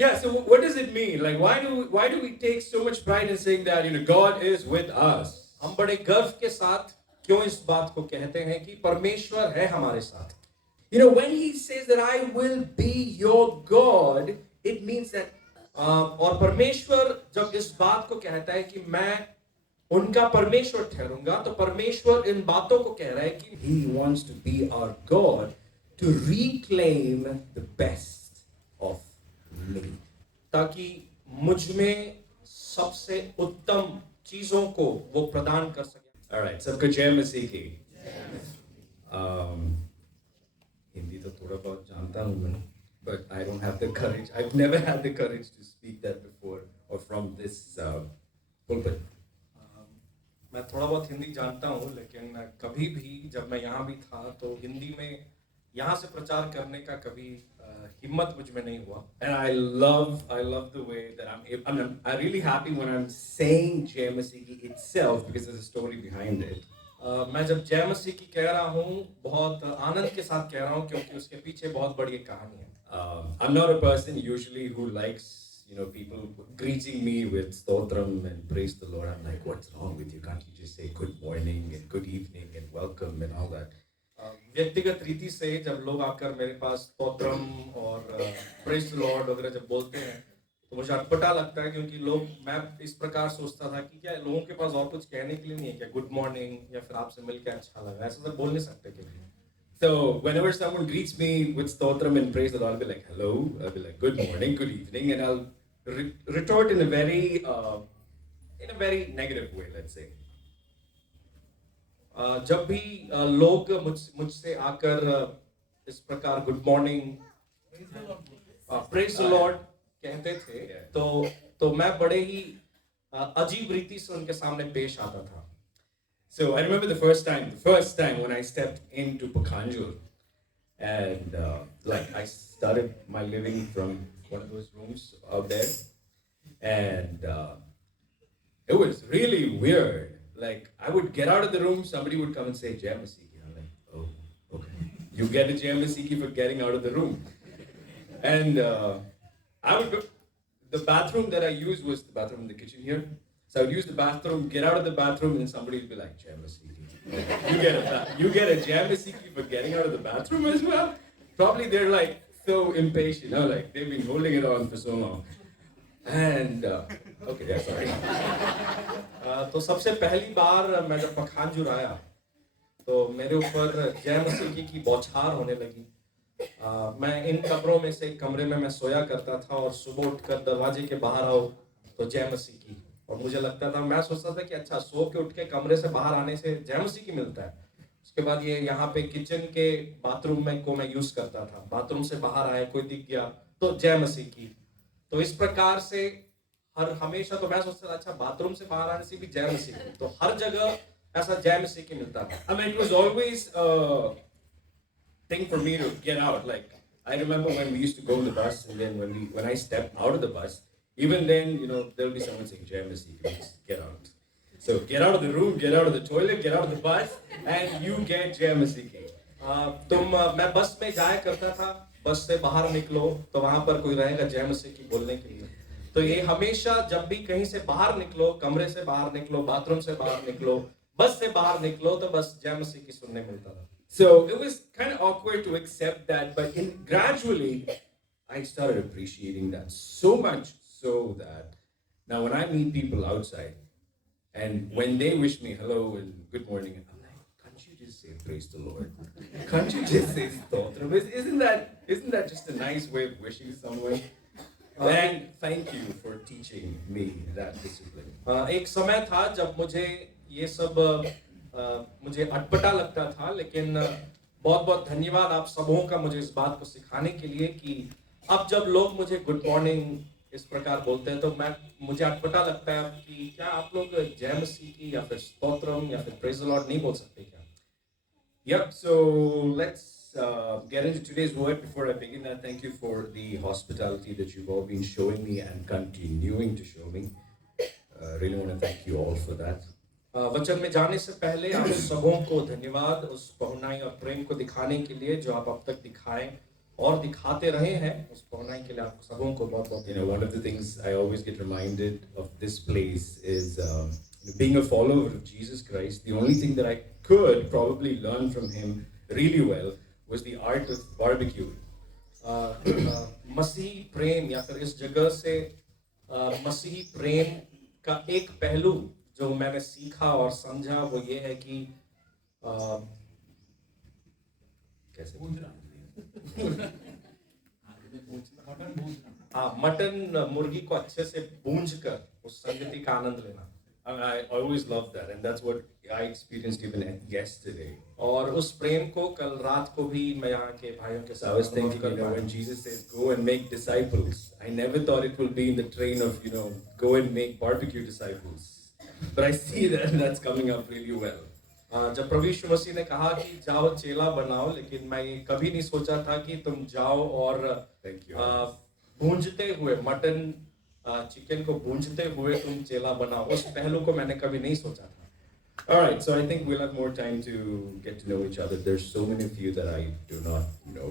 Yeah, so what does it mean? Like, why do we take so much pride in saying that God is with us? हम बड़े गर्व के साथ क्यों इस बात को कहते हैं कि परमेश्वर है हमारे साथ? When he says that I will be your God, it means that और परमेश्वर जब इस बात को कहता है कि मैं उनका परमेश्वर ठहरूंगा, तो परमेश्वर इन बातों को कह रहा है कि he wants to be our God to reclaim the best of me, ताकि मुझ में सबसे उत्तम चीजों को वो प्रदान कर सके. Alright, सबको जय मसीह की. हिंदी तो थोड़ा बहुत जानता हूँ मैं, but I don't have the courage. I've never had the courage to speak that before or from this pulpit. मैं थोड़ा बहुत हिंदी जानता हूँ, लेकिन कभी भी जब मैं यहाँ भी था तो हिंदी में यहाँ से प्रचार करने का कभी हिम्मत मुझ में नहीं हुआ. And I love the way that I'm really happy when I'm saying जय मसीह की itself because there's a story behind it. मैं जब जय मसीह की कह रहा हूँ बहुत आनंद के साथ कह रहा हूँ क्योंकि उसके पीछे बहुत बड़ी एक कहानी है. I'm not a person usually who likes people greeting me with stotram and praise the Lord. I'm like, what's wrong with you? Can't you just say good morning and good evening and welcome and all that? व्यक्तिगत रीति से जब लोग आकर मेरे पास स्तोत्रम और praise the Lord वगैरह जब बोलते हैं तो मुझे अटपटा लगता है, क्योंकि मैं इस प्रकार सोचता था कि क्या लोगों के पास और कुछ कहने के लिए नहीं है क्या? गुड मॉर्निंग या फिर आपसे मिलकर अच्छा लगा, ऐसा सब बोल नहीं सकते क्या? So whenever someone greets me with stotram and praise the Lord, I'll be like hello, I'll be like good morning, good evening, and I'll retort in a very negative way, let's say. जब भी लोग मुझसे आकर इस प्रकार good morning, praise the Lord कहते थे तो मैं बड़े ही अजीब रीति से उनके सामने पेश आता था. So I remember the first time when I stepped into Pakhanjur, and like I started my living from one of those rooms out there, and it was really weird. Like I would get out of the room, somebody would come and say Jai Masiki. I'm like, oh, okay. You get a Jai Masiki for getting out of the room. And I would go, the bathroom that I used was the bathroom in the kitchen here. So I would use the bathroom, get out of the bathroom, and somebody would be like, Jai Masiki. You get a Jai Masiki for getting out of the bathroom as well? Probably they're like so impatient, like they've been holding it on for so long. And okay, yeah, sorry. तो सबसे पहली बार मैं जब पखानजूर आया तो मेरे ऊपर जय मसीह की बौछार होने लगी. मैं इन कमरों में से एक कमरे में मैं सोया करता था और सुबह उठकर दरवाजे के बाहर आओ तो जय मसीह की, और मुझे लगता था, मैं सोचता था कि अच्छा सो के उठ के कमरे से बाहर आने से जय मसीह की मिलता है. उसके बाद ये यहाँ पे किचन के बाथरूम में को मैं यूज करता था, बाथरूम से बाहर आया कोई दिख गया तो जय मसीह की. तो इस प्रकार से हमेशा तो मैं सोचता था अच्छा बाथरूम से बाहर आने से भी जय मसीह की, तो हर जगह ऐसा जय मसीह की मिलता था. I mean, it was always a thing for me to get out. Like I remember when we used to go on the bus, and then when I stepped out of the bus, even then there'll be someone saying jai masihi, please get out. So get out of the room, get out of the toilet, get out of the bus, and you get jai masihi. मैं बस में जाया करता था, बस से बाहर निकलो तो वहां पर कोई रहेगा जय मसीह की बोलने के लिए. तो ये हमेशा जब भी कहीं से बाहर निकलो, कमरे से बाहर निकलो, बाथरूम से बाहर निकलो, बस से बाहर निकलो, तो बस जय मसीह की सुनने मिलता था. So it was kind of awkward to accept that, but gradually I started appreciating that so much so that now when I meet people outside and when they wish me hello and good morning, I'm like, can't you just say praise the Lord? Can't you just say stotram? Isn't that just a nice way of wishing someone? And thank you for teaching me that discipline. एक समय था जब मुझे ये सब मुझे अटपटा लगता था, लेकिन बहुत बहुत धन्यवाद आप सबों का मुझे इस बात को सिखाने के लिए कि अब जब लोग मुझे गुड मॉर्निंग इस प्रकार बोलते हैं तो मुझे अटपटा लगता है कि क्या आप लोग जय मसीह की या फिर स्तोत्रम या फिर प्रेज द लॉर्ड नहीं बोल सकते क्या? Yep, so let's get into today's word. Before I begin that, thank you for the hospitality that you've all been showing me and continuing to show me. Really want to thank you all for that. वचन में जाने से पहले आप सबों को धन्यवाद उस पहुनाई और प्रेम को दिखाने के लिए जो आप अब तक दिखाएं और दिखाते रहे हैं, उस पौनाई के लिए आप सबों को बहुत बहुत one of the things I always get reminded of this place is being a follower of Jesus Christ. The only thing that I could probably learn from him really well was the art of barbecue. मसीही प्रेम या फिर इस जगह से मसीही प्रेम का एक पहलू जो मैंने सीखा और समझा वो ये है कि कैसे मटन मुर्गी को अच्छे से भूंज कर उस संगति का आनंद लेना. I always love that, and that's what I experienced even yesterday. और उस प्रेम को कल रात को भी मैं यहाँ के भाइयों के So I साथ was thinking, when Jesus says, go and make disciples, I never thought it will be in the train of, go and make barbecue disciples. But I see that that's coming up really well. जब प्रभु यीशु मसीह ने कहा कि जाओ चेला बनाओ, लेकिन मैं ये कभी नहीं सोचा था कि तुम जाओ और भूंजते हुए मटन चिकन को भूंजते हुए तुम चेला बनाओ. उस पहलू को मैंने कभी नहीं सोचा था. All right, so I think we'll have more time to get to know each other. There's so many of you that I do not know.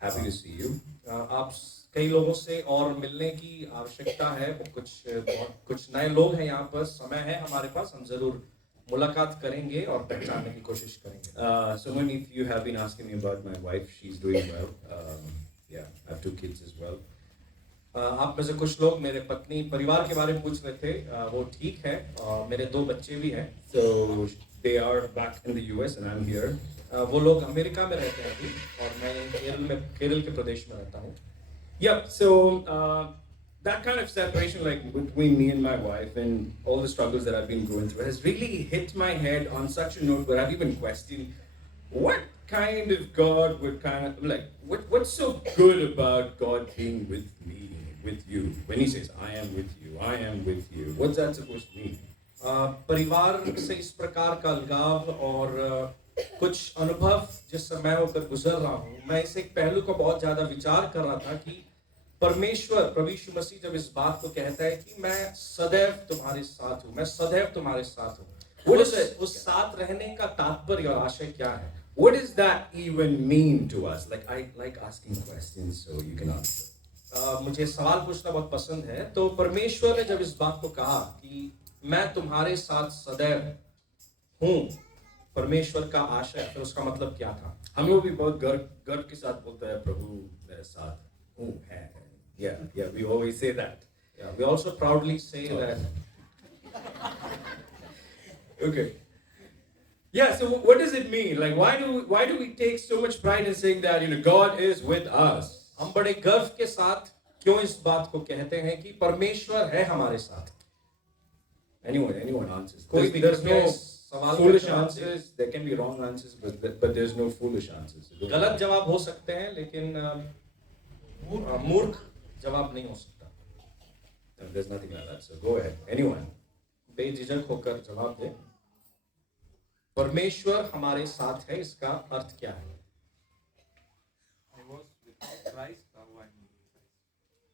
Happy to see you. आप कई लोगों से और मिलने की आवश्यकता है. कुछ नए लोग हैं यहाँ पर. समय है हमारे पास, हम जरूर मुलाकात करेंगे और पहचानने की कोशिश करेंगे. So many of you have been asking me about my wife. She's doing well. Yeah, I have 2 kids as well. आप में से कुछ लोग मेरे पत्नी परिवार के बारे में पूछ रहे थे. वो ठीक है और मेरे 2 बच्चे भी हैं. So they are back in the US and I'm here. वो लोग अमेरिका में रहते हैं अभी और मैं केरल के प्रदेश में रहता हूँ. Yep, so that kind of separation, like between me and my wife and all the struggles that I've been going through, has really hit my head on such a note where I've even questioned what kind of God would what's so good about God being with me, with you? When he says, I am with you, I am with you, what's that supposed to mean? परिवार से इस प्रकार का अलगाव और कुछ अनुभव जिस समय होकर गुजर रहा हूँ, मैं इस एक पहलू को बहुत ज्यादा विचार कर रहा था कि परमेश्वर प्रभु यीशु मसीह जब इस बात को कहता है कि मैं सदैव तुम्हारे साथ हूँ, मैं सदैव तुम्हारे साथ हूँ, उस साथ रहने का तात्पर्य और आशय क्या है? What does that even mean to us? Like I like asking questions so you can answer. मुझे सवाल पूछना बहुत पसंद है. तो परमेश्वर ने जब इस बात को कहा कि मैं तुम्हारे साथ सदैव हूँ, परमेश्वर का आशय, तो उसका मतलब क्या था? हम लोग भी बहुत गर्व के साथ बोलते हैं प्रभु मेरे साथ हूँ है. Yeah, we always say that. Yeah, we also proudly say that. Okay. Yeah, so what does it mean? Like, why do we take so much pride in saying that, God is with us? हम बड़े गर्व के साथ क्यों इस बात को कहते हैं कि परमेश्वर है हमारे साथ? Anyone answers. There's no foolish answers. There can be wrong answers, but there's no foolish answers. गलत जवाब हो सकते हैं, लेकिन मूर्ख जवाब नहीं हो सकता. There's nothing like that. So go ahead. Anyone. बेझिझक होकर जवाब दे. परमेश्वर हमारे साथ है, इसका अर्थ क्या है?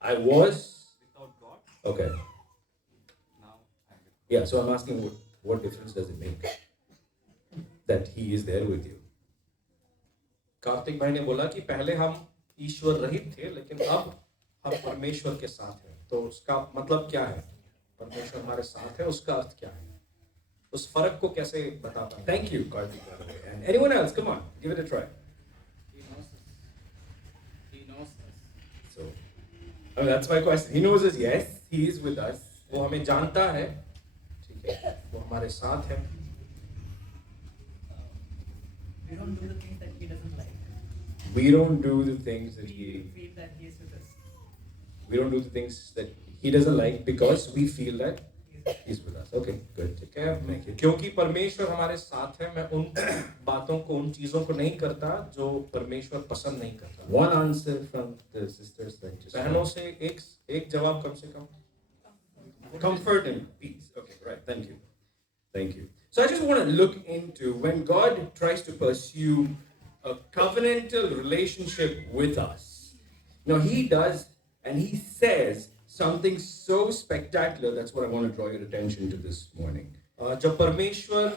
I was without God. Okay. Now yeah, so I'm asking what difference does it make that he is there with you? Kartik भाई ने बोला कि पहले हम ईश्वर रहित थे, लेकिन अब हम परमेश्वर के साथ हैं. तो उसका मतलब क्या है? परमेश्वर हमारे साथ है, उसका अर्थ क्या है? उस फर्क को कैसे बताता है? Thank you, Kartik. And anyone else? Come on, give it a try. He knows us. He knows us. So, that's my question. He knows us. Yes, he is with us. वो हमें जानता है, ठीक है, वो हमारे साथ है. We don't do the things that he doesn't like. We don't do the things that We feel that he is with us. we don't do the things that he doesn't like because we feel that he's with us. Okay, good. ठीक है, क्योंकि परमेश्वर हमारे साथ है, मैं उन बातों को, उन चीजों को नहीं करता जो परमेश्वर पसंद नहीं करता. One answer from the sisters that just बहनों से एक जवाब कम से कम. comfort and peace. Okay, right. Thank you. So I just want to look into when God tries to pursue a covenantal relationship with us. Now he does, and he says something so spectacular. That's what I want to draw your attention to this morning. जब परमेश्वर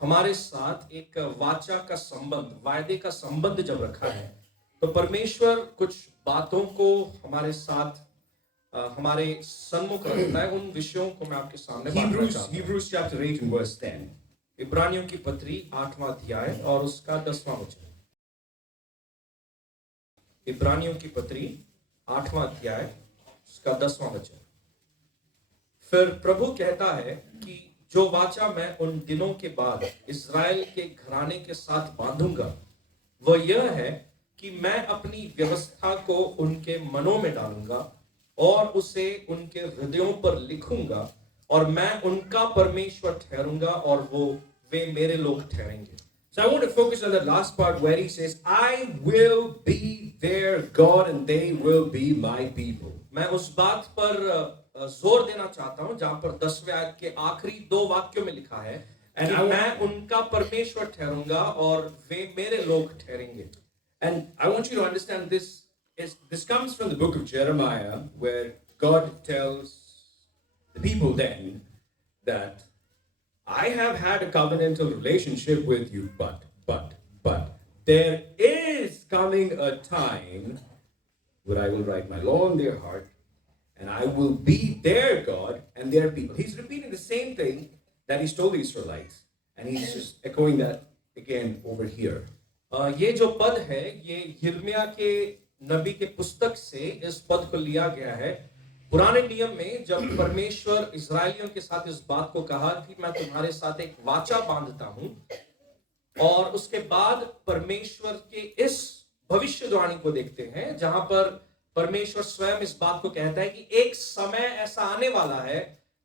हमारे साथ एक वाचा का संबंध, वायदे का संबंध जब रखा है, तो परमेश्वर कुछ बातों को हमारे साथ हमारे सन्मुख रखता है। उन विषयों को मैं आपके सामने बांटना चाहता हूं। Hebrews chapter 8 and verse 10. इब्रानियों की पत्री 8वां अध्याय और उसका 10वां वचन। इब्रानियों की पत्री 8वां अध्याय उसका 10वां वचन। फिर प्रभु कहता है कि जो वाचा मैं उन दिनों के बाद इस्राएल के घराने के साथ बांधूंगा वह यह है कि मैं अपनी व्यवस्था को उनके मनों में डालूंगा और उसे उनके हृदयों पर लिखूंगा और मैं उनका परमेश्वर ठहरूंगा और वे मेरे लोग ठहरेंगे। So I want to focus on the last part where he says, I will be their God and they will be my people. मैं उस बात पर जोर देना चाहता हूं जहां पर 10वें आयत के आखिरी 2 वाक्यों में लिखा है कि मैं उनका परमेश्वर ठहरूंगा और वे मेरे लोग ठहरेंगे। And I want you to understand this comes from the book of Jeremiah, where God tells the people then that I have had a covenantal relationship with you, but there is coming a time where I will write my law on their heart and I will be their God and their people. He's repeating the same thing that he's told the Israelites, and he's just echoing that again over here. ये जो पद है ये यिर्मयाह के नबी के पुस्तक से इस पद को लिया गया है। पुराने नियम में जब परमेश्वर इस्राएलियों के साथ इस बात को कहा कि मैं तुम्हारे साथ एक वाचा बांधता हूं, और उसके बाद परमेश्वर के इस भविष्यवाणी को देखते हैं जहां पर परमेश्वर स्वयं इस बात को कहता है कि एक समय ऐसा आने वाला है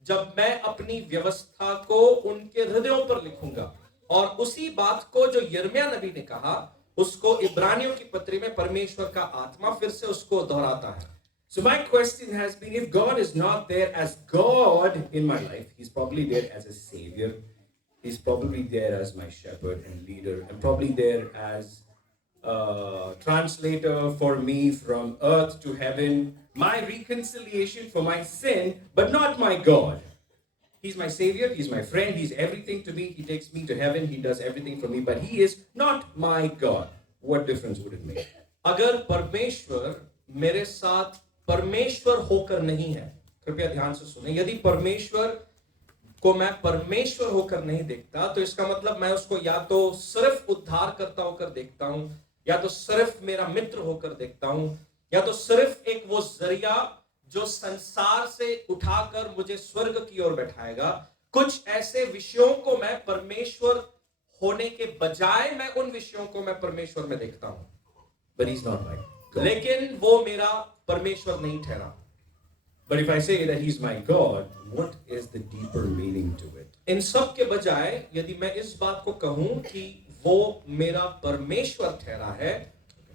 जब मैं अपनी व्यवस्था को उनके हृदयों पर लिखूंगा। और उसी बात को जो यिर्मयाह नबी ने कहा उसको इब्रानियों की पत्री में परमेश्वर का आत्मा फिर से उसको दोहराता है। So my question has been, if God is not there as God in my life, he's probably there as a savior, he's probably there as my shepherd and leader, and probably there as a translator for me from earth to heaven, my reconciliation for my sin, but not my God. He's my savior, he's my friend, he's everything to me, he takes me to heaven, he does everything for me, but he is not my God. What difference would it make? अगर परमेश्वर मेरे साथ परमेश्वर होकर नहीं है, कृपया ध्यान से सुने, यदि परमेश्वर को मैं परमेश्वर होकर नहीं देखता तो इसका मतलब मैं उसको या तो सिर्फ उद्धार करता होकर देखता हूं, या तो सिर्फ मेरा मित्र होकर देखता हूं, या तो सिर्फ एक वो जरिया जो संसार से उठाकर मुझे स्वर्ग की ओर बैठाएगा। कुछ ऐसे विषयों को मैं परमेश्वर होने के बजाय मैं उन विषयों को मैं परमेश्वर में देखता हूं। But he's not my God. लेकिन वो मेरा परमेश्वर नहीं ठहरा। But if I say that he's my God, what is the deeper meaning to it? इन सब के बजाय यदि मैं इस बात को कहूं कि वो मेरा परमेश्वर ठहरा है,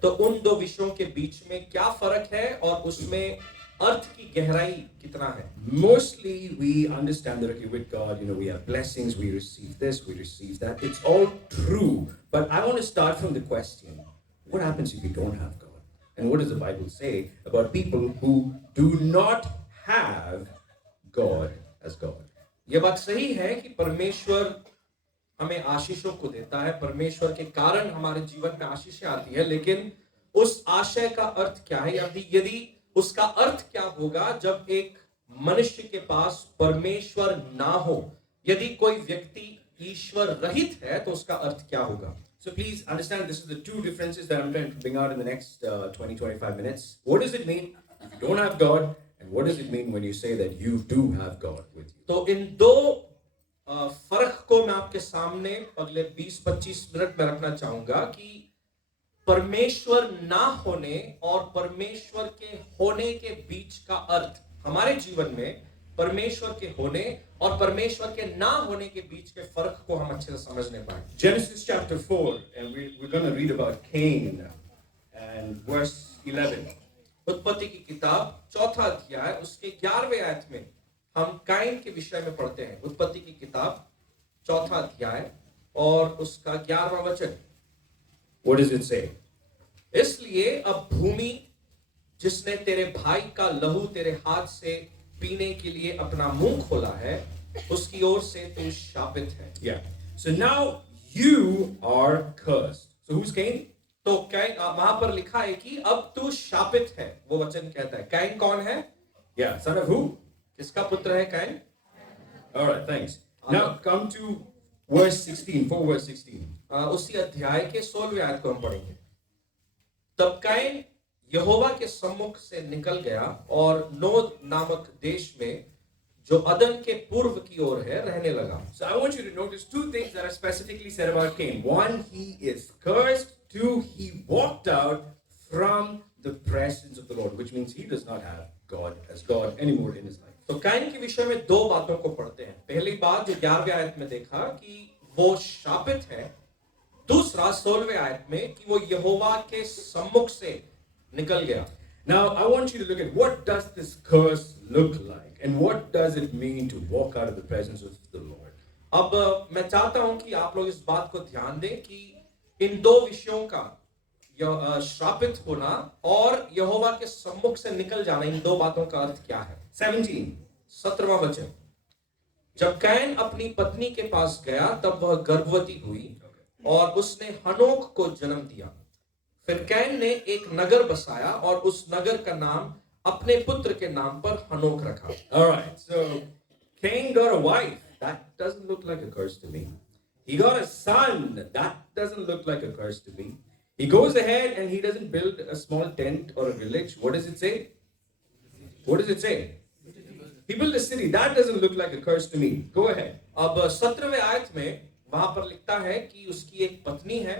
तो उन दो विषयों के बीच में क्या फर्क है और उसमें अर्थ की गहराई कितना है? Mostly we understand that, okay, with God, we have blessings, we receive this, we receive that. It's all true. But I want to start from the question, what happens if you don't have God? And what does the Bible say about people who do not have God as God? यह बात सही है कि परमेश्वर हमें आशीषों को देता है, परमेश्वर के कारण हमारे जीवन में आशीषें आती है, लेकिन उस आशय का अर्थ क्या है? यदि उसका अर्थ क्या होगा जब एक मनुष्य के पास परमेश्वर ना हो? यदि कोई व्यक्ति ईश्वर रहित है तो उसका अर्थ क्या होगा? So please understand, this is the two differences that I'm trying to bring out in the next 20-25 minutes. What does it mean if you don't have God, and what does it mean when you say that you do have God with you? तो इन दो फर्क को मैं आपके सामने अगले 20-25 minute में रखना चाहूंगा कि परमेश्वर ना होने और परमेश्वर के होने के बीच का अर्थ, हमारे जीवन में परमेश्वर के होने और परमेश्वर के ना होने के बीच के फर्क को हम अच्छे से समझने पाए। Genesis chapter 4, and we're going to read about Cain and verse 11. उत्पत्ति की किताब 4वां अध्याय उसके 11वें आयत में हम काइन के विषय में पढ़ते हैं। उत्पत्ति की किताब 4वां अध्याय और उसका 11वां वचन। What does it say? इसलिए अब भूमि जिसने तेरे भाई का लहू तेरे हाथ से पीने के लिए अपना मुंह खोला है, उसकी ओर से तू शापित है। Yeah. So now you are cursed. So who's Cain? तो कैन वहां पर लिखा है कि अब तू शापित है, वो वचन कहता है। कैन कौन है? Yeah, son of who? किसका पुत्र है can? All right, thanks. Now come to verse 16, 4 verse 16. उसी अध्याय के 16वें आयत को हम पढ़ेंगे। तब कैन यहोवा के सम्मुख से निकल गया और नोद नामक देश में जो अदन के पूर्व की ओर है रहने लगा। So I want you to notice two things that are specifically said about Cain. One, he is cursed. Two, he walked out from the presence of the Lord, which means he does not have God as God anymore in his life. तो can के विषय में दो बातों को पढ़ते हैं। पहली बात जो 11वें आयत में देखा कि वो शापित है। दूसरा 16वें आयत में कि वो यहोवा के सम्मुख से निकल गया। Now, I want you to look at what does this curse look like and what does it mean to walk out of the presence of the Lord. अब मैं चाहता हूं कि आप लोग इस बात को ध्यान दें कि इन दो विषयों का श्रापित होना और यहोवा के सम्मुख से निकल जाना, इन दो बातों का अर्थ क्या है। 17वां वचन। जब कैन अपनी पत्नी के पास गया तब वह गर्भवती हुई और उसने हनोक को जन्म दिया। फिर कैन ने एक नगर बसाया और उस नगर का नाम अपने पुत्र के नाम पर हनोक रखा। All right, so Cain got a wife. That doesn't look like a curse to me. He got a son. That doesn't look like a curse to me. He goes ahead and he doesn't build a small tent or a village. What does it say? What does it say? He built a city. That doesn't look like a curse to me. Go ahead. अब 17वें आयत में वहां पर लिखता है कि उसकी एक पत्नी है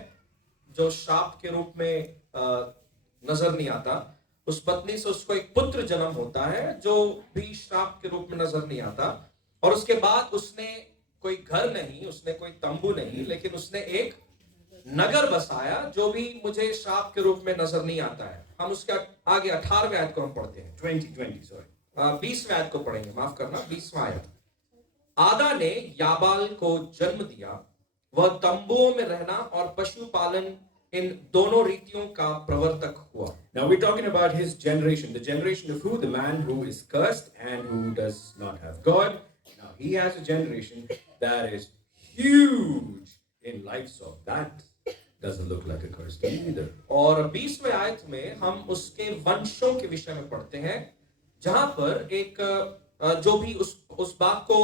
जो शाप के रूप में नजर नहीं आता। उस पत्नी से उसको एक पुत्र जन्म होता है जो भी श्राप के रूप में नजर नहीं आता। और उसके बाद उसने कोई घर नहीं, उसने कोई तंबू नहीं, लेकिन उसने एक नगर बसाया जो भी मुझे श्राप के रूप में नजर नहीं आता है। हम उसके आगे 18वें आयत को हम पढ़ते हैं। 20, sorry. 20वें आयत को पढ़ेंगे, माफ करना, 20वां आयत। आदा ने याबाल को जन्म दिया, वह तंबुओं में रहना और पशुपालन इन दोनों रीतियों का प्रवर्तक हुआ। Now we're talking about his generation, the generation of who? The man who is cursed and who does not have God. Now he has a generation that is huge in livestock. That doesn't look like a curse to me either. और 20वें आयत में हम उसके वंशों के विषय में पढ़ते हैं, जहां पर एक जो भी उस बात को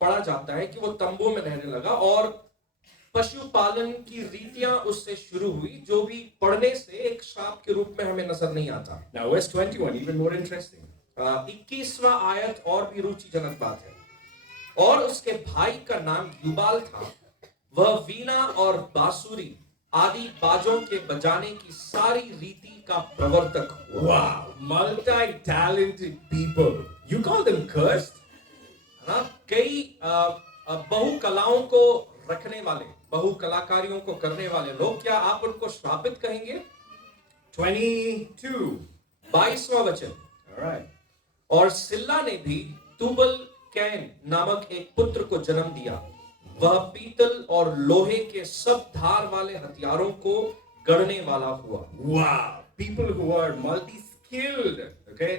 पढ़ा जाता है कि वो तंबू में रहने लगा और पशुपालन की रीतियां उससे शुरू हुई, जो भी पढ़ने से एक श्राप के रूप में हमें नजर नहीं आता। Now verse 21, even more interesting. 21वां आयत और भी रुचिजनक बात है। और उसके भाई का नाम युबाल था, वह वीणा और बांसुरी आदि बाजों के बजाने की सारी रीति का प्रवर्तक हुआ। Wow, multi-talented people. You call them cursed? कई बहु कलाओं को रखने वाले, बहु कलाकारियों को करने वाले लोग, क्या आप उनको श्रापित कहेंगे? 22. 22वां वचन। All right. और सिल्ला ने भी तुबल कैन नामक एक पुत्र को जन्म दिया, वह पीतल और लोहे के सब धार वाले हथियारों को गढ़ने वाला हुआ। Wow, people who are multi-skilled. Okay.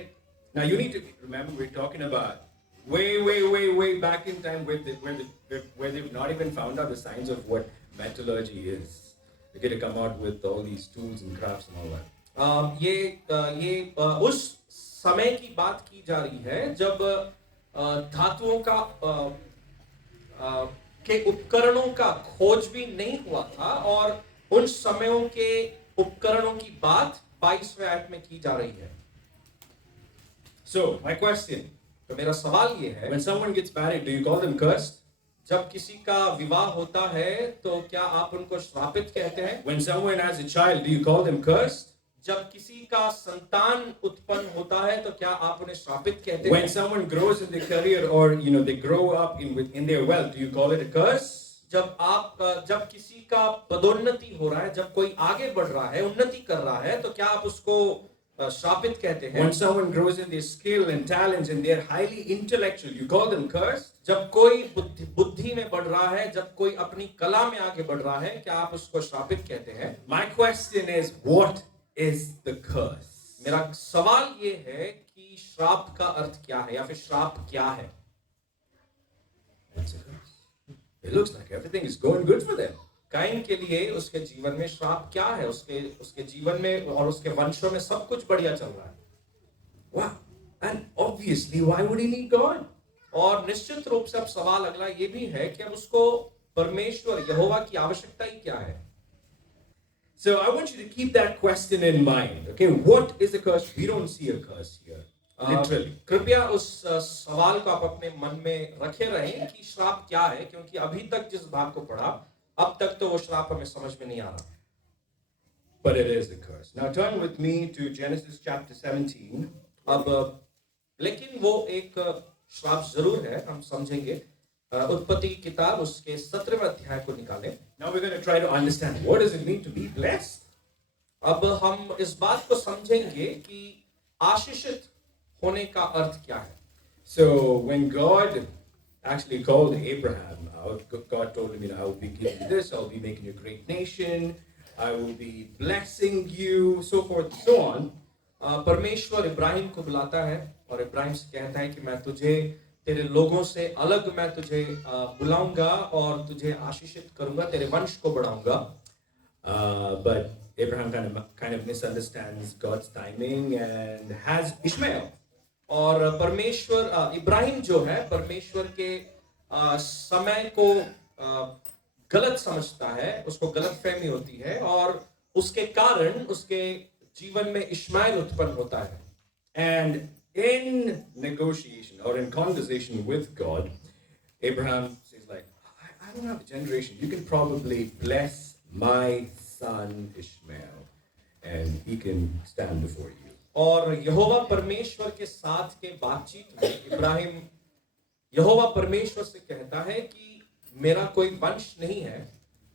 Now you need to remember we're talking about way back in time where they've not even found out the science of what metallurgy is. They're going to come out with all these tools and crafts and all that. ये उस समय की बात की जा रही है जब धातुओं का के उपकरणों का खोज भी नहीं हुआ था, और उन समयों के उपकरणों की बात 22वें आयत में की जा रही है। So my question, तो मेरा सवाल ये है, when someone gets married, do you call them cursed? जब किसी का विवाह होता है तो क्या आप उनको श्रापित कहते हैं? When someone has a child, do you call them cursed? जब किसी का संतान उत्पन्न होता है तो क्या आप उन्हें श्रापित कहते हैं? When someone grows in their career or they grow up in their wealth, do you call it a curse? जब किसी का पदोन्नति हो रहा है, जब कोई आगे बढ़ रहा है, उन्नति कर रहा है, तो क्या आप उसको श्रापित कहते हैं? When someone grows in their skill and talents and they're highly intellectual, you call them cursed? जब कोई बुद्धि में बढ़ रहा है, जब कोई अपनी कला में आगे बढ़ रहा है, क्या आप उसको श्रापित कहते हैं? My question is, what is the curse? मेरा सवाल ये है कि श्राप का अर्थ क्या है, या फिर श्राप क्या है? What's a curse? It looks like everything is going good for them. काइन के लिए उसके जीवन में श्राप क्या है, उसके उसके जीवन में और उसके वंशों में सब कुछ बढ़िया चल रहा है। Wow. And obviously, why would he need God? और निश्चित रूप से अब सवाल अगला ये भी है कि अब उसको परमेश्वर यहोवा की आवश्यकता ही क्या है। So I want you to keep that question in mind. Okay, what is a curse? We don't see a curse here. Literally. कृपया उस सवाल को आप अपने मन में रखे रहें कि श्राप क्या है, क्योंकि अभी तक जिस भाग को पढ़ा अब तक तो वो श्राप हमें समझ में नहीं आ रहा। But it is a curse. Now turn with me to Genesis chapter 17. अब लेकिन वो एक श्राप जरूर है, हम समझेंगे। उत्पत्ति की किताब उसके 17वें अध्याय को निकालें। Now we're going to try to understand what does it mean to be blessed? अब हम इस बात को समझेंगे कि आशीषित होने का अर्थ क्या है। So when God actually called Abraham out, God told him, I will be giving you this, I will be making you a great nation, I will be blessing you, so forth and so on. परमेश्वर इब्राहिम को बुलाता है और इब्राहिम से कहता है कि मैं तुझे तेरे लोगों से अलग मैं तुझे बुलाऊंगा और तुझे आशीषित करूंगा, तेरे वंश को बढ़ाऊंगा। But Abraham kind of misunderstands God's timing and has Ishmael. और परमेश्वर इब्राहिम जो है परमेश्वर के समय को गलत समझता है, उसको गलतफहमी होती है और उसके कारण उसके जीवन में इश्माइल उत्पन्न होता है। And in negotiation or in conversation with God, Abraham says like, I don't have a generation. You can probably bless my son Ishmael and he can stand before you. और यहोवा परमेश्वर के साथ के बातचीत में इब्राहिम यहोवा परमेश्वर से कहता है कि मेरा कोई वंश नहीं है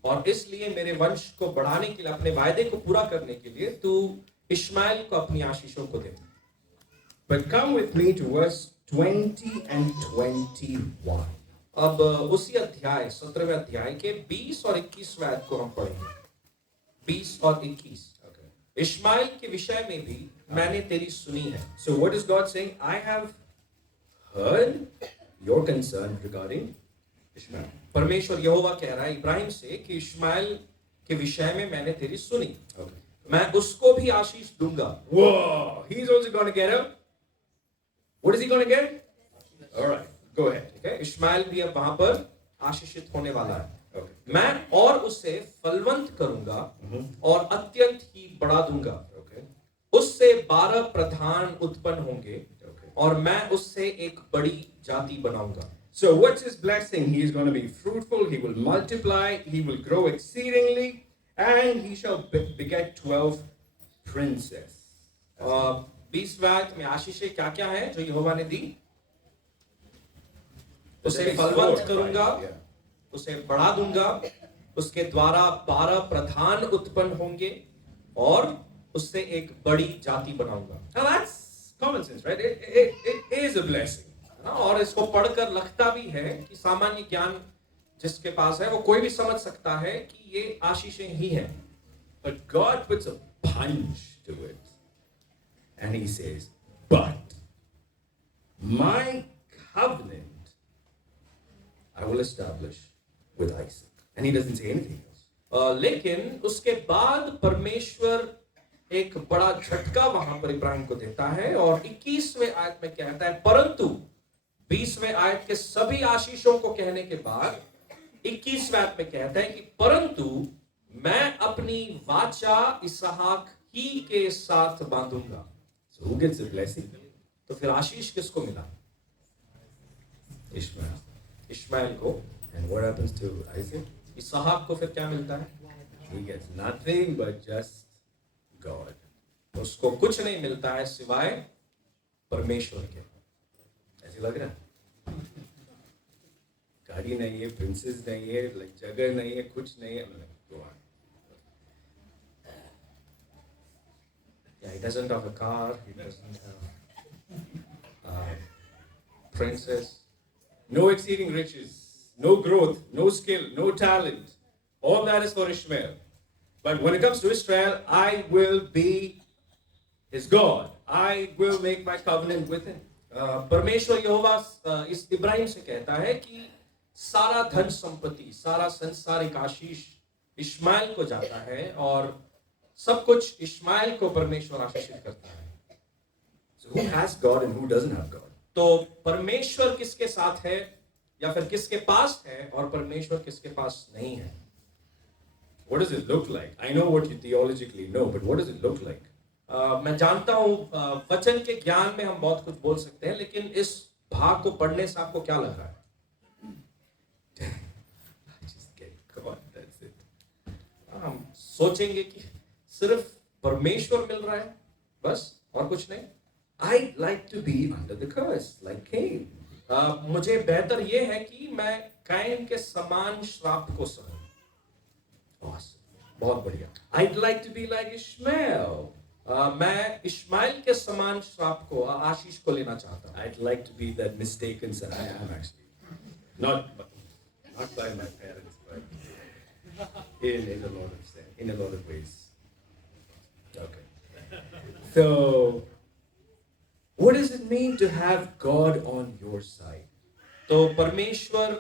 और इसलिए मेरे वंश को बढ़ाने के लिए, अपने वायदे को पूरा करने के लिए तू इश्माइल को अपनी आशीषों को दे। But come with me to verse 20 and 21. अब उसी अध्याय 17वें अध्याय के 20 और 21 आयत को हम पढ़ेंगे। 20 और 21। इश्माइल के विषय में भी मैंने तेरी सुनी है। So what is God saying? I have heard your concern regarding Ishmael. परमेश्वर यहोवा कह रहा है इब्राहिम से कि इश्माइल के विषय में मैंने तेरी सुनी। Okay. मैं उसको भी आशीष दूंगा। Whoa, he's also going to get him. What is he going to get? All right, go ahead. ठीक है, इश्माइल भी अब वहां पर आशीषित होने वाला है। Okay. मैं और उसे फलवंत करूंगा और अत्यंत ही बढ़ा दूंगा। Okay. उससे 12 प्रधान उत्पन्न होंगे Okay. और मैं उससे एक बड़ी जाति बनाऊंगा। So what's his blessing? He is going to be fruitful, he will multiply, he will grow exceedingly, and he shall beget 12 princes. 20 आयत में आशीषें क्या क्या है जो यहोवा ने दी? उसे फलवंत करूंगा, उसे बढ़ा दूंगा, उसके द्वारा 12 प्रधान उत्पन्न होंगे और उससे एक बड़ी जाति बनाऊंगा। Now that's common sense, right? It is a blessing. और इसको पढ़कर लगता भी है कि सामान्य ज्ञान जिसके पास है वो कोई भी समझ सकता है कि ये आशीषें ही हैं। But God puts a punch to it. And he says, but my covenant I will establish with Isaac. And he doesn't say anything else. लेकिन उसके बाद परमेश्वर एक बड़ा झटका वहां पर इब्राहिम को देता है और 21वें आयत में कहता है, परंतु 20वें आयत के सभी आशीषों को कहने के बाद 21वें आयत में कहता है कि परंतु मैं अपनी वाचा इसहाक ही के साथ बांधूंगा। So who gets the blessing? तो फिर आशीष किसको मिला? Ishmael. इश्माइल को। And what happens to Isaac? इसहाक को फिर क्या मिलता है? He gets nothing but just God. उसको कुछ नहीं मिलता है सिवाय परमेश्वर के। ऐसे लग रहा है? गाड़ी नहीं है, प्रिंसेस नहीं है, जगह नहीं है, कुछ नहीं है। Go on. Yeah, he doesn't have a car, he doesn't have princess. No exceeding riches, no growth, no skill, no talent. All that is for Ishmael. But when it comes to Israel, I will be his God. I will make my covenant with him. परमेश्वर यहोवा इस इब्राहिम से कहता है कि सारा धन संपत्ति, सारा संसारिक आशीष इश्माएल को जाता है और सब कुछ इश्माएल को परमेश्वर आशीषित करता है। So who has God and who doesn't have God? तो परमेश्वर किसके साथ है या फिर किसके पास है और परमेश्वर किसके पास नहीं है? What does it look like? I know what you theologically know, but what does it look like? मैं जानता हूँ वचन के ज्ञान में हम बहुत कुछ बोल सकते हैं, लेकिन इस भाग को पढ़ने से आपको क्या लग रहा है? Just get God, that's it. हम सोचेंगे कि सिर्फ परमेश्वर मिल रहा है बस और कुछ नहीं। I'd like to be under the curse, like Cain. मुझे बेहतर ये है कि मैं कैन के समान श्राप को सहूं। Awesome. बहुत बढ़िया। I'd like to be like Ishmael. मैं इश्माइल के समान श्राप को आशीष को लेना चाहता हूँ। I'd like to be that mistaken son. I am actually. Not by my parents, but in a lot of sense, in a lot of ways. Okay. So, what does it mean to have God on your side? तो परमेश्वर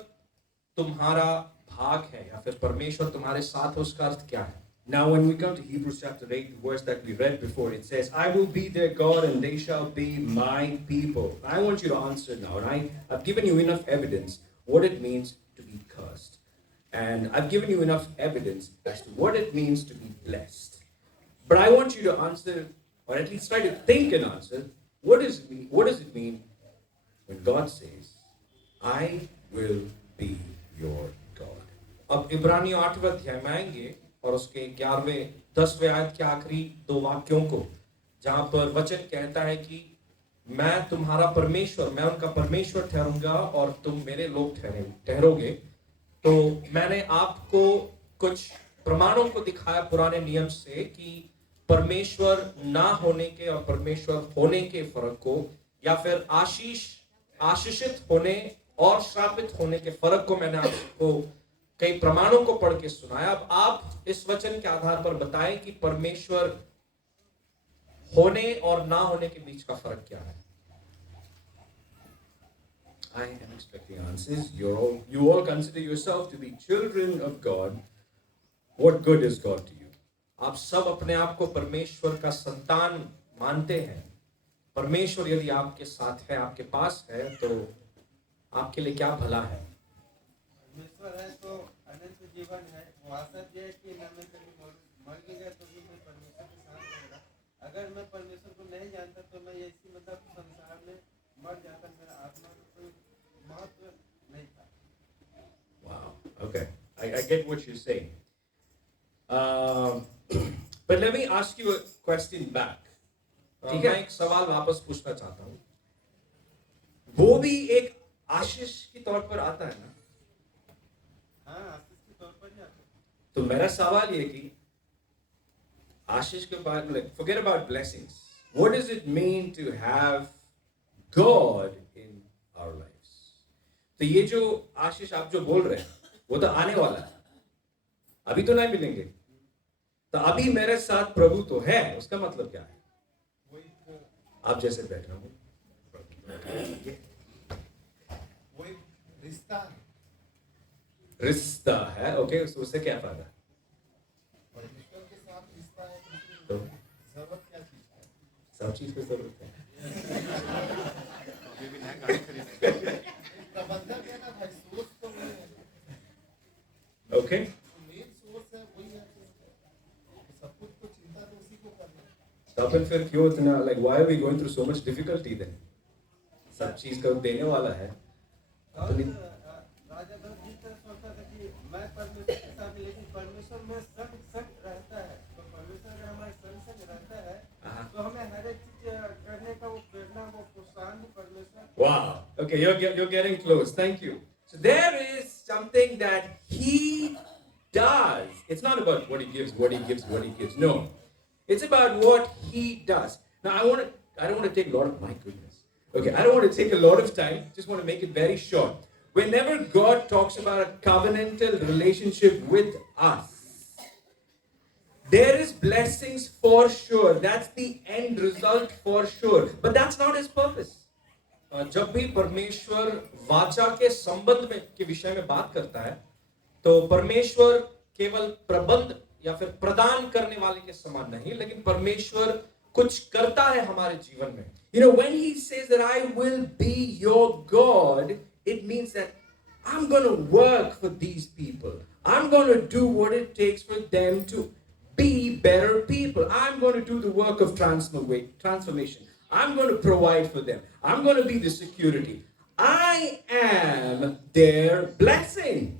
तुम्हारा भाग है या फिर परमेश्वर तुम्हारे साथ है, उसका अर्थ क्या है? Now, when we come to Hebrews chapter 8, the verse that we read before, it says, I will be their God and they shall be my people. I want you to answer now, and I've given you enough evidence what it means to be cursed. And I've given you enough evidence as to what it means to be blessed. But I want you to answer, or at least try to think and answer, what does it mean when God says, I will be your God? अब इब्रानियों 8वें अध्याय में आएंगे और उसके 11वें 10वें आयत के आखिरी दो वाक्यों को, जहां पर वचन कहता है कि मैं तुम्हारा परमेश्वर, मैं उनका परमेश्वर ठहरूंगा और तुम मेरे लोग ठहरोगे। तो मैंने आपको कुछ प्रमाणों को दिखाया पुराने नियम से कि परमेश्वर ना होने के और परमेश्वर होने के फर्क को, या फिर आशीषित होने और श्रापित होने के फर्क को मैंने आपको कई प्रमाणों को पढ़ के सुनाया। अब आप इस वचन के आधार पर बताएं कि परमेश्वर होने और ना होने के बीच का फर्क क्या है? I am expecting answers. You all consider yourself to be children of God. What good is God to you? आप सब अपने आप को परमेश्वर का संतान मानते हैं। परमेश्वर यदि आपके साथ है, आपके पास है, तो आपके लिए क्या भला है? परमेश्वर है तो अनंत जीवन है। वो आशा ये है कि मैं कभी मर भी गया तो भी मैं परमेश्वर के साथ रहूंगा। अगर मैं परमेश्वर को नहीं जानता तो मैं इसी मतलब संसार में मर जाता, मेरा आत्मा का कोई महत्व नहीं था। Wow. Okay. I get what you're saying. But let me ask you a question back. ठीक है, एक सवाल वापस पूछना चाहता हूँ। वो भी एक आशीष के तौर पर आता है ना? हाँ, आशीष के तौर पर ही आता है। तो मेरा सवाल ये कि आशीष के बाद, like, forget about blessings. What does it mean to have God in our lives? तो ये जो आशीष आप जो बोल रहे हैं, वो तो आने वाला है, अभी तो नहीं मिलेंगे। तो अभी मेरे साथ प्रभु तो है, उसका मतलब क्या है? आप जैसे बैठ रहा हूँ, रिश्ता है। ओके, उससे क्या फायदा? तो सब चीज की जरूरत है। ओके, तो फिर क्यों इतना, like, why are we going through so much difficulty then? सब चीज का देने वाला है। और राजा दाऊद जिस तरह सोचता था कि मैं परमेश्वर के साथ, लेकिन परमेश्वर में संग रहता है। तो परमेश्वर अगर हमारे संग रहता है तो हमें हर एक चीज करने का वो प्रेरणा, वो प्रोत्साहन भी परमेश्वर। Wow. Okay, you're getting close. Thank you. So there is something that he does. It's not about what he gives. No. It's about what he does. Now I don't want to take a lot of, my goodness. Okay, I don't want to take a lot of time. Just want to make it very short. Whenever God talks about a covenantal relationship with us, there is blessings for sure. That's the end result for sure. But that's not his purpose. जब भी परमेश्वर वाचा के संबंध में के विषय में बात करता है, तो परमेश्वर केवल प्रबंध या फिर प्रदान करने वाले के समान नहीं, लेकिन परमेश्वर कुछ करता है हमारे जीवन में. You know, when he says that I will be your God, it means that I'm going to work for these people. I'm going to do what it takes for them to be better people. I'm going to do the work of transformation. I'm going to provide for them. I'm going to be the security. I am their blessing.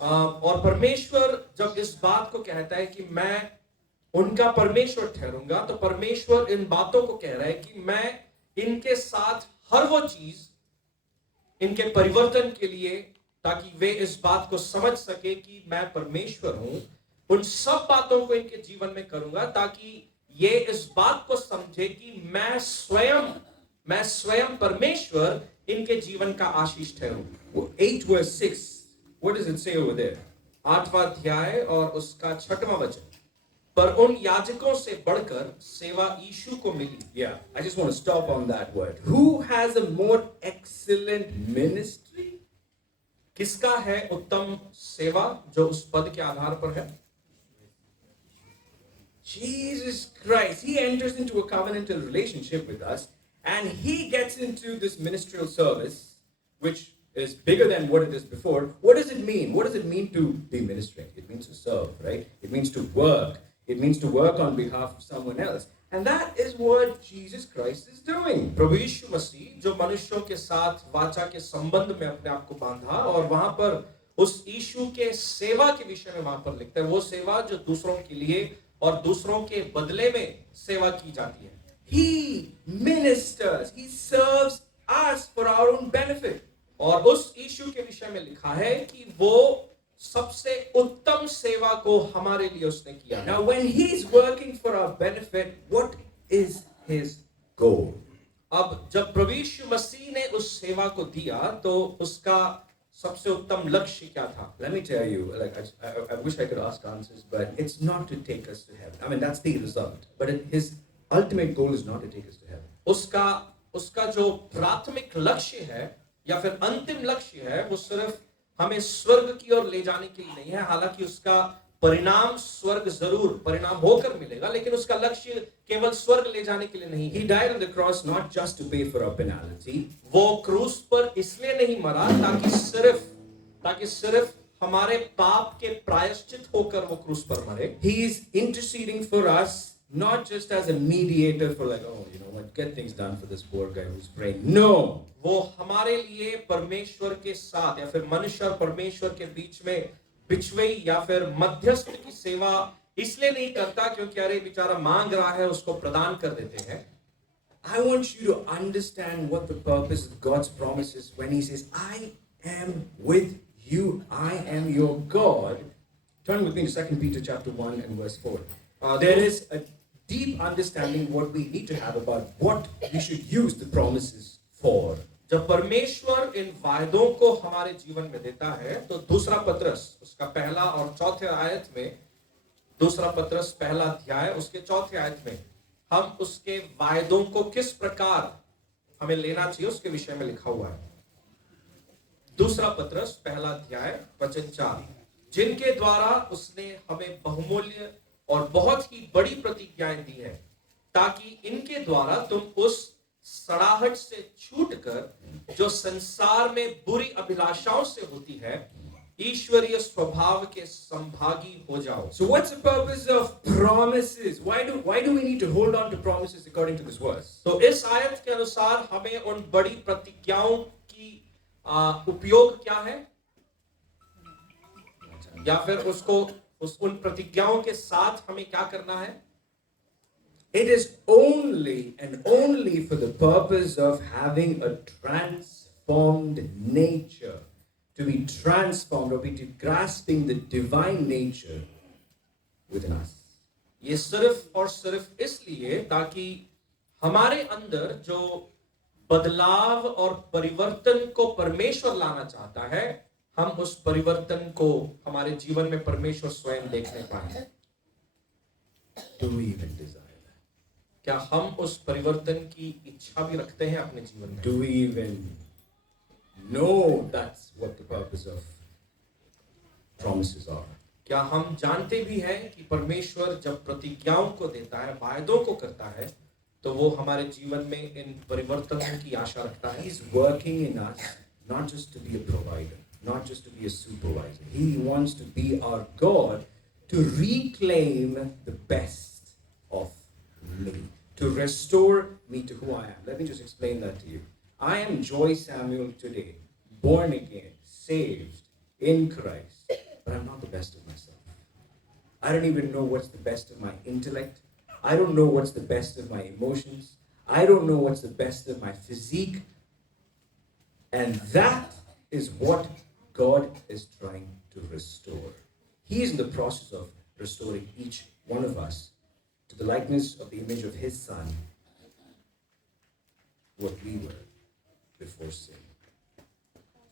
और परमेश्वर जब इस बात को कहता है कि मैं उनका परमेश्वर ठहरूंगा, तो परमेश्वर इन बातों को कह रहा है कि मैं इनके साथ हर वो चीज इनके परिवर्तन के लिए, ताकि वे इस बात को समझ सके कि मैं परमेश्वर हूं, उन सब बातों को इनके जीवन में करूंगा ताकि ये इस बात को समझे कि मैं स्वयं परमेश्वर इनके जीवन का आशीष ठहरूं. 8 verse 6. What does it say over there? 8वां अध्याय और उसका 6वां वचन. पर उन याजकों से बढ़कर सेवा यीशु को मिली. Yeah, I just want to stop on that word. Who has a more excellent ministry? किसका है उत्तम सेवा जो उस पद के आधार पर है? Jesus Christ. He enters into a covenantal relationship with us, and he gets into this ministerial service, which is bigger than what it is before. What does it mean? What does it mean to be ministering? It means to serve, right? It means to work. It means to work on behalf of someone else. And that is what Jesus Christ is doing. प्रभु यीशु मसीह जो मनुष्यों के साथ वाचा के संबंध में अपने आप को बांधा, और वहां पर उस यीशु के सेवा के विषय में वहां पर लिखता है, वो सेवा जो दूसरों के लिए और दूसरों के बदले में सेवा की जाती है. He ministers. He serves us for our own benefit. और उस यीशु के विषय में लिखा है कि वो सबसे उत्तम सेवा को हमारे लिए उसने किया. Now, when he's working for our benefit, what is his goal? अब जब प्रभु यीशु मसीह ने उस सेवा को दिया, तो उसका सबसे उत्तम लक्ष्य क्या था? Let me tell you, like I wish I could ask answers, but it's not to take us to heaven. I mean, that's the result. But his ultimate goal is not to take us to heaven. उसका जो प्राथमिक लक्ष्य है या फिर अंतिम लक्ष्य है, वो सिर्फ हमें स्वर्ग की ओर ले जाने के लिए नहीं है. हालांकि उसका परिणाम स्वर्ग जरूर परिणाम होकर मिलेगा, लेकिन उसका लक्ष्य केवल स्वर्ग ले जाने के लिए नहीं. He died on the cross not just to pay for our penalty. वो क्रूस पर इसलिए नहीं मरा ताकि सिर्फ हमारे पाप के प्रायश्चित होकर वो क्रूस पर मरे. He is interceding for us, not just as a mediator for like, oh, you know what, get things done for this poor guy who's praying. No. वो हमारे लिए परमेश्वर के साथ या फिर मनुष्य और परमेश्वर के बीच में बिचवई या फिर मध्यस्थ की सेवा इसलिए नहीं करता क्योंकि अरे बेचारा मांग रहा है, उसको प्रदान कर देते हैं. I want you to understand what the purpose of God's promise is when he says, I am with you, I am your God. Turn with me to 2 Peter chapter 1 and verse 4. There is a deep understanding what we need to have about what we should use the promises for. जब परमेश्वर इन वायदों को हमारे जीवन में देता है, तो दूसरा पत्रस उसका पहला और चौथे आयत में, दूसरा पत्रस पहला अध्याय उसके चौथे आयत में हम उसके वायदों को किस प्रकार हमें लेना चाहिए उसके विषय में लिखा हुआ है. दूसरा पत्रस पहला अध्याय वचन 4, जिनके द्वारा उसने हमें बहुमूल्य और बहुत ही बड़ी प्रतिज्ञाएं दी है, ताकि इनके द्वारा तुम उस सड़ाहट से छूटकर जो संसार में बुरी अभिलाषाओं से होती है, ईश्वरीय स्वभाव के संभागी हो जाओ. So what's the purpose of promises? Why do we need to hold on to promises according to this verse? तो इस आयत के अनुसार हमें उन बड़ी प्रतिज्ञाओं की उपयोग क्या है, या फिर उन प्रतिज्ञाओं के साथ हमें क्या करना है? It is only and only for the purpose of having a transformed nature, to be transformed or be grasping the divine nature within us. ये सिर्फ और सिर्फ इसलिए ताकि हमारे अंदर जो बदलाव और परिवर्तन को परमेश्वर लाना चाहता है, हम उस परिवर्तन को हमारे जीवन में परमेश्वर स्वयं देखने पाए. Do we even desire that? क्या हम उस परिवर्तन की इच्छा भी रखते हैं अपने जीवन में? Do we even know that's what the purpose of promises are? क्या हम जानते भी हैं कि परमेश्वर जब प्रतिज्ञाओं को देता है, वायदों को करता है, तो वो हमारे जीवन में इन परिवर्तनों की आशा रखता है। He's working in us not just to be a provider, not just to be a supervisor. He wants to be our God to reclaim the best of me, to restore me to who I am. Let me just explain that to you. I am Joy Samuel today, born again, saved in Christ, but I'm not the best of myself. I don't even know what's the best of my intellect. I don't know what's the best of my emotions. I don't know what's the best of my physique. And that is what God is trying to restore. He is in the process of restoring each one of us to the likeness of the image of His Son, what we were before sin.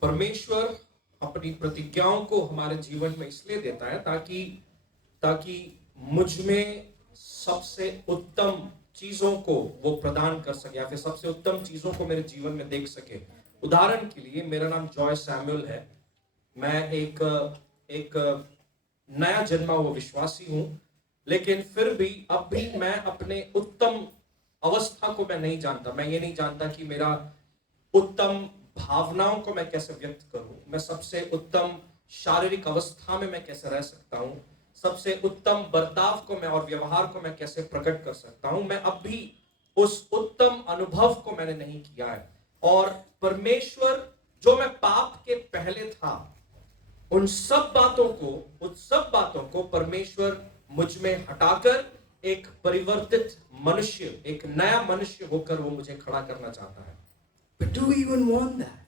परमेश्वर अपनी प्रतिज्ञाओं को हमारे जीवन में इसलिए देता है ताकि मुझ में सबसे उत्तम चीजों को वो प्रदान कर सके, या फिर सबसे उत्तम चीजों को मेरे जीवन में देख सके। उदाहरण के लिए, मेरा नाम जॉय सैमुअल है। मैं एक नया जन्मा हुआ विश्वासी हूं, लेकिन फिर भी अब भी मैं अपने उत्तम अवस्था को मैं नहीं जानता। मैं ये नहीं जानता कि मेरा उत्तम भावनाओं को मैं कैसे व्यक्त करूं, मैं सबसे उत्तम शारीरिक अवस्था में मैं कैसे रह सकता हूं, सबसे उत्तम बर्ताव को मैं और व्यवहार को मैं कैसे प्रकट कर सकता हूं। मैं अब भी उस उत्तम अनुभव को मैंने नहीं किया है। और परमेश्वर, जो मैं पाप के पहले था, उन सब बातों को परमेश्वर मुझ में हटाकर एक परिवर्तित मनुष्य, एक नया मनुष्य होकर वो मुझे खड़ा करना चाहता है। But do we even want that?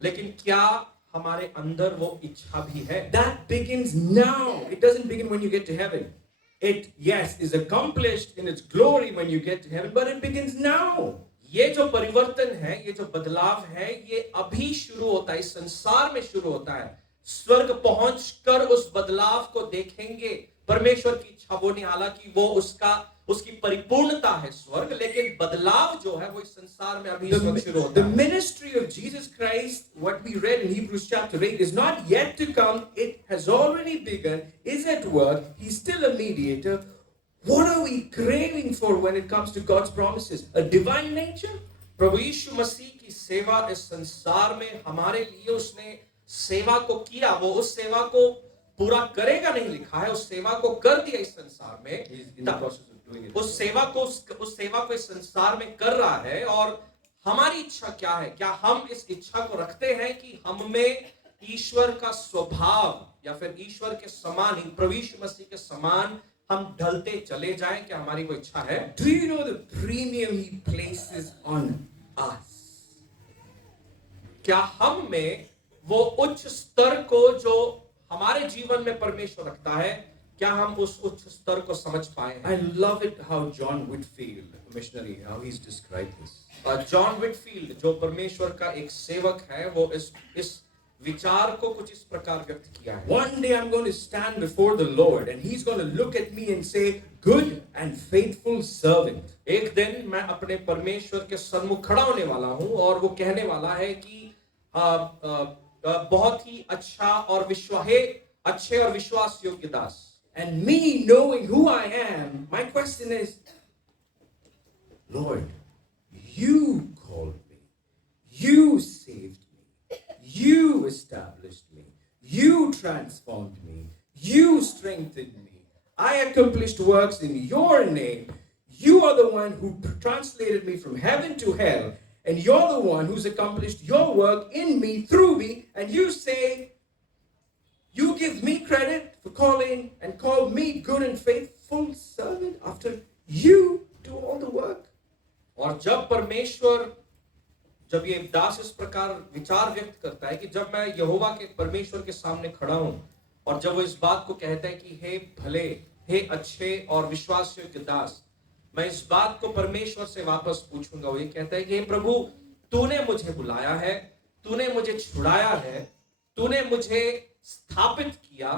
लेकिन क्या हमारे अंदर वो इच्छा भी है? That begins now. It doesn't begin when you get to heaven. It, yes, is accomplished in its glory when you get to heaven, but it begins now. ये जो परिवर्तन है, ये जो बदलाव है, ये अभी शुरू होता है, इस संसार में शुरू होता है। स्वर्ग पहुंचकर उस बदलाव को देखेंगे। परमेश्वर की इच्छा वो नहीं, हालांकि वो उसकी परिपूर्णता है स्वर्ग, लेकिन बदलाव जो है वो इस संसार में अभी शुरू होता The है। ministry of Jesus Christ, what we read in Hebrews chapter 8, is not yet to come. It has already begun, is at work. He's still a mediator. What are we craving for when it comes to God's promises? A divine nature? प्रभु यीशु मसीह की सेवा इस संसार में हमारे लिए उसने सेवा को किया, वो उस सेवा को पूरा करेगा नहीं लिखा है, उस सेवा को कर दिया इस संसार में। In the process of doing it. उस सेवा को इस संसार में कर रहा है। और हमारी इच्छा क्या है? क्या हम इस इच्छा को रखते हैं कि हम में ईश्वर का स्वभाव या फिर ईश्वर के समान ही, प्रभु यीशु मसीह के समान हम ढलते चले जाएं? क्या हमारी वो इच्छा है? Do you know the premium He places on us? क्या हम में वो उच्च स्तर को जो हमारे जीवन में परमेश्वर रखता है, क्या हम उस उच्च स्तर को समझ पाए हैं? I love it how John Whitfield, a missionary, how he's described this. John Whitfield, जो परमेश्वर का एक सेवक है, वो इस विचार को कुछ इस प्रकार व्यक्त किया है। One day I'm going to stand before the Lord and He's going to look at me and say, good and faithful servant. एक दिन मैं अपने परमेश्वर के सन्मुख खड़ा होने वाला हूं और वो कहने वाला है कि बहुत ही अच्छे और विश्वास योग्य दास। And me knowing who I am, my question is, Lord, you called me, you saved me, you established me, you transformed me, you strengthened me. I accomplished works in your name. You are the one who translated me from heaven to hell, and you're the one who's accomplished your work in me, through me, and you say, you give me credit for calling and call me good and faithful servant after you do all the work. और जब ये दास इस प्रकार विचार व्यक्त करता है कि जब मैं यहोवा के परमेश्वर के सामने खड़ा हूं और जब वो इस बात को कहता है कि हे भले, हे अच्छे और विश्वास योग्य दास, मैं इस बात को परमेश्वर से वापस पूछूंगा। वो ये कहता है कि हे प्रभु, तूने मुझे बुलाया है, तूने मुझे छुड़ाया है, तूने मुझे स्थापित किया,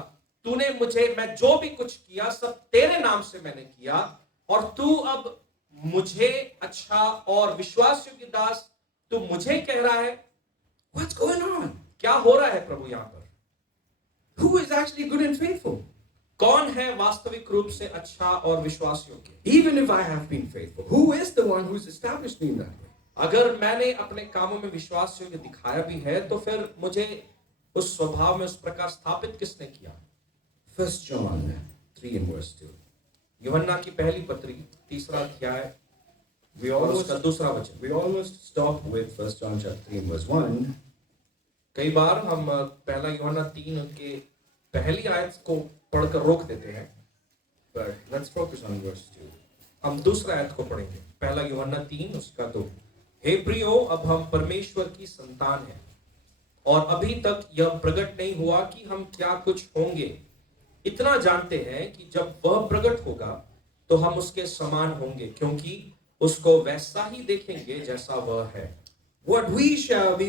मैं जो भी कुछ किया सब तेरे नाम से मैंने किया, और तू अब मुझे अच्छा और विश्वास योग्य दास, तू मुझे कह रहा है। What's going on? क्या हो रहा है प्रभु यहाँ पर? Who is actually good and faithful? कौन है वास्तविक रूप से अच्छा और विश्वास योग्य? Even if I have been faithful, who is the one who's established me in that way? अगर मैंने अपने कामों में विश्वास योग्य दिखाया भी है, तो फिर मुझे उस स्वभाव में उस प्रकार स्थापित किसने किया? 1 John 3 and verse 2. यूहन्ना की पहली पत्री 3 अध्याय We और almost, उसका 2 वचन। we almost stop with 1 John chapter 3 and verse 1. कई बार हम पहला यूहन्ना 3 के पहली आयत को पढ़कर रोक देते हैं, But let's focus on verse 2. हम दूसरा आयत को पढ़ेंगे। पहला यूहन्ना 3 उसका 2। हे प्रियो, अब हम परमेश्वर की संतान हैं और अभी तक यह प्रकट नहीं हुआ कि हम क्या कुछ होंगे। इतना जानते हैं कि जब वह प्रकट होगा तो हम उसके समान होंगे, क्योंकि उसको वैसा ही देखेंगे जैसा वह है। What we shall be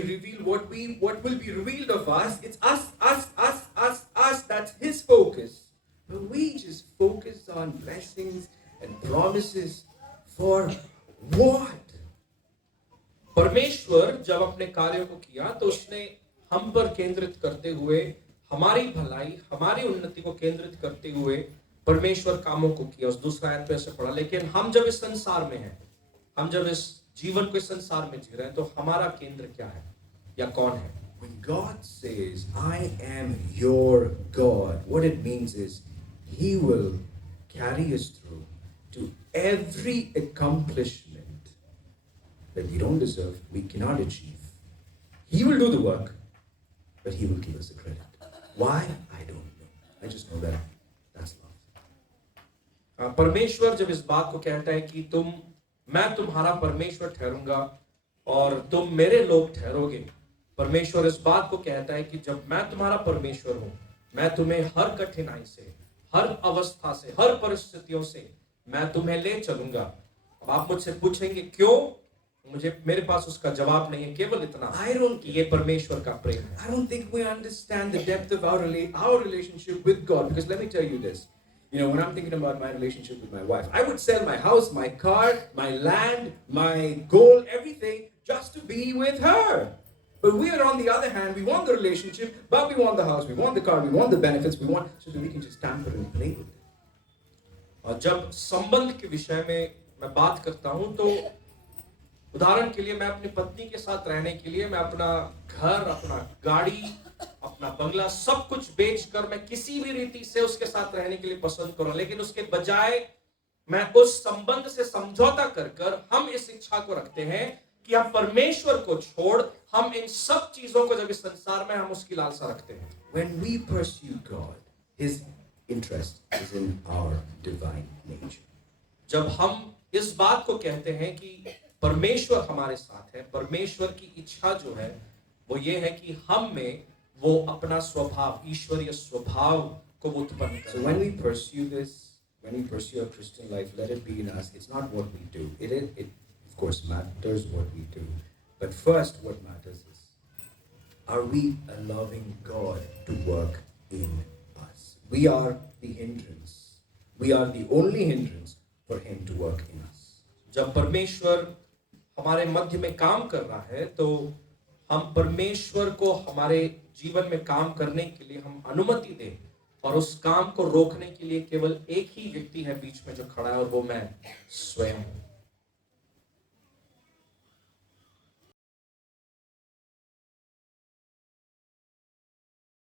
revealed, what will be revealed of us, it's us, that's his focus. But we just focus on blessings and promises for what? परमेश्वर जब अपने कार्यों को किया तो उसने हम पर केंद्रित करते हुए, हमारी भलाई, हमारी उन्नति को केंद्रित करते हुए परमेश्वर कामों को किया। उस दूसरा आयत पे ऐसे पढ़ा, लेकिन हम जब इस संसार में हैं, हम जब इस जीवन को इस संसार में जी रहे हैं, तो हमारा केंद्र क्या है या कौन है? When God says, I am your God, what it means is he will carry us through to every accomplishment that we don't deserve, we cannot achieve. He will do the work, but he will give us the credit. Why? I don't know. I just know that that's love. परमेश्वर जब इस बात को कहता है कि मैं तुम्हारा परमेश्वर ठहरूंगा और तुम मेरे लोग ठहरोगे, परमेश्वर इस बात को कहता है कि जब मैं तुम्हारा परमेश्वर हूं, मैं तुम्हें हर कठिनाई से, हर अवस्था से, हर परिस्थितियों से मैं तुम्हें ले चलूंगा। अब आप मुझसे पूछेंगे क्यों? मेरे पास उसका जवाब नहीं है, केवल इतना कि ये परमेश्वर का प्रेम है। I don't think we understand the depth of our relationship with God, because let me tell you this. You know, when I'm thinking about my relationship with my wife, I would sell my house, my car, my land, my gold, everything just to be with her. But we are, on the other hand, we want the relationship, but we want the house, we want the car, we want the benefits, so that we can just tamper and play with it. और जब संबंध के विषय में मैं बात करता हूं, तो उदाहरण के लिए मैं अपनी पत्नी के साथ रहने के लिए मैं अपना घर, अपना गाड़ी, अपना बंगला सब कुछ बेचकर मैं किसी भी रीति से उसके साथ रहने के लिए पसंद करूं, लेकिन उसके बजाय मैं उस संबंध से समझौता कर हम इस इच्छा को रखते हैं कि हम परमेश्वर को छोड़ हम इन सब चीजों को, जब इस संसार में हम उसकी लालसा रखते हैं। When we pursue God, his interest is in our divine nature. जब हम इस बात को कहते हैं कि परमेश्वर हमारे साथ है, परमेश्वर की इच्छा जो है वो ये है कि हम में वो अपना स्वभाव, ईश्वरीय स्वभाव को उत्पन्न So करे। when we pursue this, when we pursue a Christian life, let it be in us. It's not what we do. It of course matters what we do. But first what matters is, are we allowing God to work in us? We are the hindrance. We are the only hindrance for him to work in us. जब परमेश्वर हमारे मध्य में काम कर रहा है, तो हम परमेश्वर को हमारे जीवन में काम करने के लिए हम अनुमति दें, और उस काम को रोकने के लिए केवल एक ही व्यक्ति है बीच में जो खड़ा है, और वो मैं स्वयं हूं।